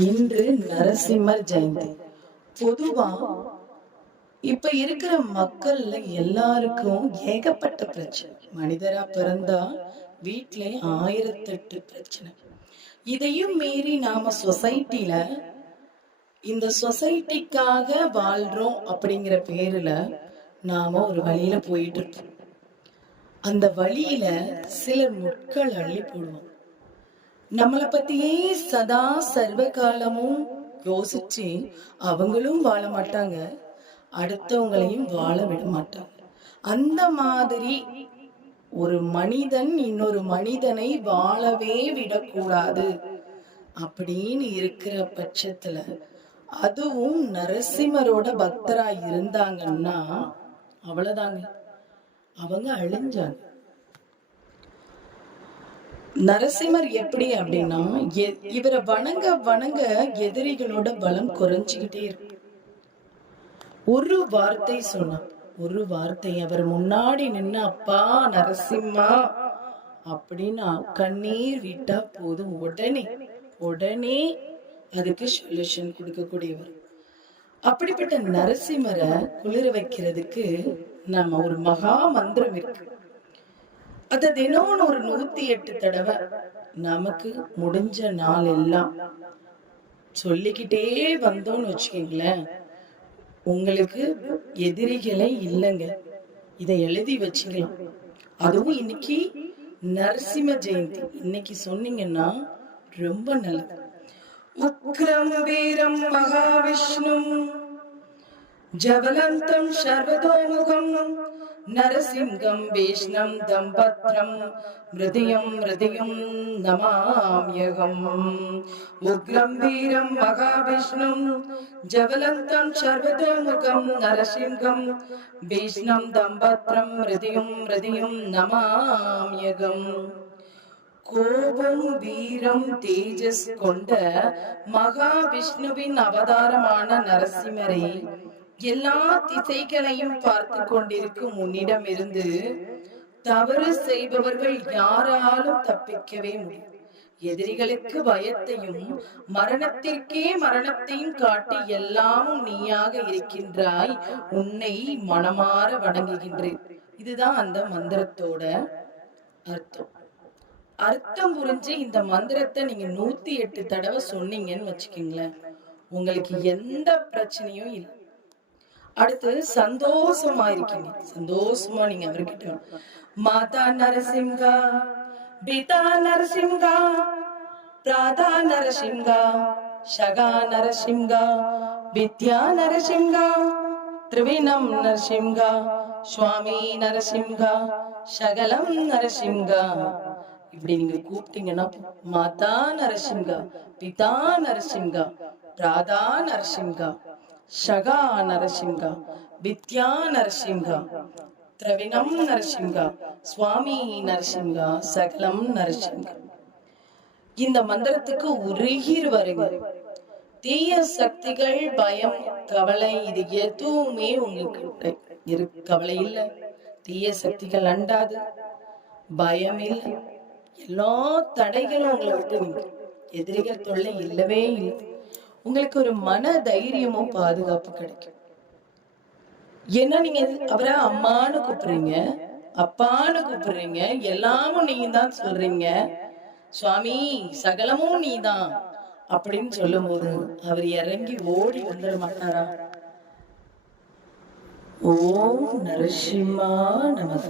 இன்று நரசிம்மர் ஜெயந்தி. பொதுவா இப்ப இருக்கிற மக்கள்ல எல்லாருக்கும் ஏகப்பட்ட பிரச்சனை. மனிதரா பிறந்தா வீட்டுல 1008 பிரச்சனை. இதையும் மீறி நாம சொசைட்டில இந்த சொசைட்டிக்காக வாழ்றோம் அப்படிங்கிற பேருல நாம ஒரு வழியில போயிட்டு இருக்கோம். அந்த வழியில சிலர் முட்கள் அள்ளி போடுவோம். நம்மளை பத்தியே சதா சர்வ காலமும் யோசிச்சு அவங்களும் வாழ மாட்டாங்க, அடுத்தவங்களையும் வாழ விட மாட்டாங்க. அந்த மாதிரி ஒரு மனிதன் இன்னொரு மனிதனை வாழவே விடக்கூடாது அப்படின்னு இருக்கிற பட்சத்துல, அதுவும் நரசிம்மரோட பக்தரா இருந்தாங்கன்னா அவ்வளவுதாங்க, அவங்க அழிஞ்சாங்க. நரசிம்மர் எப்படி அப்படின்னா, இவரை வணங்க வணங்க எதிரிகளோட பலம் குறைஞ்சுக்கிட்டே இருக்கு. ஒரு வார்த்தை சொன்னார், ஒரு வார்த்தை அவர் முன்னாடி நின்று அப்பா நரசிம்மா அப்படின்னு கண்ணீர் விட்டா போதும், உடனே உடனே அதுக்கு சொல்யூஷன் கொடுக்கக்கூடியவர். அப்படிப்பட்ட நரசிம்மரை குளிர வைக்கிறதுக்கு நம்ம ஒரு மகா மந்திரம் இருக்கு. அத தினம் ஒரு 108 தடவை நமக்கு முடிஞ்ச நாள் எல்லாம் சொல்லிக்கிட்டே வந்தோம்னு வச்சுக்கீங்களேன், உங்களுக்கு எதிரிகளே இல்லைங்க. இதை எழுதி வச்சுக்கலாம். அதுவும் இன்னைக்கு நரசிம்ம ஜெயந்தி, இன்னைக்கு சொன்னீங்கன்னா ரொம்ப நல்லது. உக்ரம் வீரம் மகாவிஷ்ணு ஜவலந்தம் சர்வதோமுகம் நரசிங்கம் விஷ்ணம் தம்பத்ரம் மிருதியம் மிருதியம் நமாம்யகம். உக்ரம் வீரம் மகாவிஷ்ணும் ஜவலந்தம் சர்வதோமுகம் நரசிங்கம் விஷ்ணம் தம்பத்ரம் மிருதியம் மிருதியம் நமாம்யகம். கோபம் வீரம் தேஜஸ் கொண்ட மகாவிஷ்ணுவின் அவதாரமான நரசிம்மரை எல்லா திசைகளையும் பார்த்து கொண்டிருக்கும் உன்னிடம் இருந்து தவறு செய்பவர்கள் யாராலும் தப்பிக்கவே முடியும். எதிரிகளுக்கு பயத்தையும் மரணத்திற்கே மரணத்தையும் காட்டி எல்லாமும் நீயாக இருக்கின்றாய், உன்னை மனமாற வணங்குகின்றேன். இதுதான் அந்த மந்திரத்தோட அர்த்தம். அர்த்தம் புரிஞ்சு இந்த மந்திரத்தை நீங்க 108 தடவை சொன்னீங்கன்னு வச்சுக்கீங்களேன், உங்களுக்கு எந்த பிரச்சனையும் இல்லை. அடுத்து சந்தோஷமா இருக்கீங்க, சந்தோஷமா நீங்க அவர்கிட்ட மாதா நரசிம்ஹா பிதா நரசிம்ஹா பிராதா நரசிம்ஹா ஷகா நரசிம்ஹா வித்யா நரசிம்ஹா திரிவினம் நரசிம்ஹா சுவாமி நரசிம்ஹா சகலம் நரசிம்ஹா இப்படி நீங்க கூப்பிட்டீங்கன்னா, மாதா நரசிம்ஹா பிதா நரசிம்ஹா பிராதா நரசிம்ஹா ஷகா நரசிம்ஹா வித்யா நரசிம்ஹா திரவிணம் நரசிம்ஹா சுவாமி நரசிம்ஹா சகலம் நரசிம்ஹா. இந்த மந்திரத்துக்கு உருகிர் வருங்க. தீய சக்திகள் பயம் கவலை இது எதுவுமே உங்களுக்கு கவலை இல்லை. தீய சக்திகள் அண்டாது, பயம் இல்லை, எல்லா தடைகளும் உங்களை விட்டு எதிரிகள் தொல்லை இல்லவே இல்லை. உங்களுக்கு ஒரு மன தைரியமும் பாதுகாப்பு கிடைக்கும். ஏன்னா நீங்க அவரை அம்மான்னு கூப்பிடுறீங்க, அப்பான்னு கூப்பிடுறீங்க, எல்லாமும் நீங்க தான் சொல்றீங்க, சுவாமி சகலமும் நீதான் அப்படின்னு சொல்லும் போது அவர் இறங்கி ஓடி வந்துட மாட்டாரா? ஓம் நரசிம்மா நமக.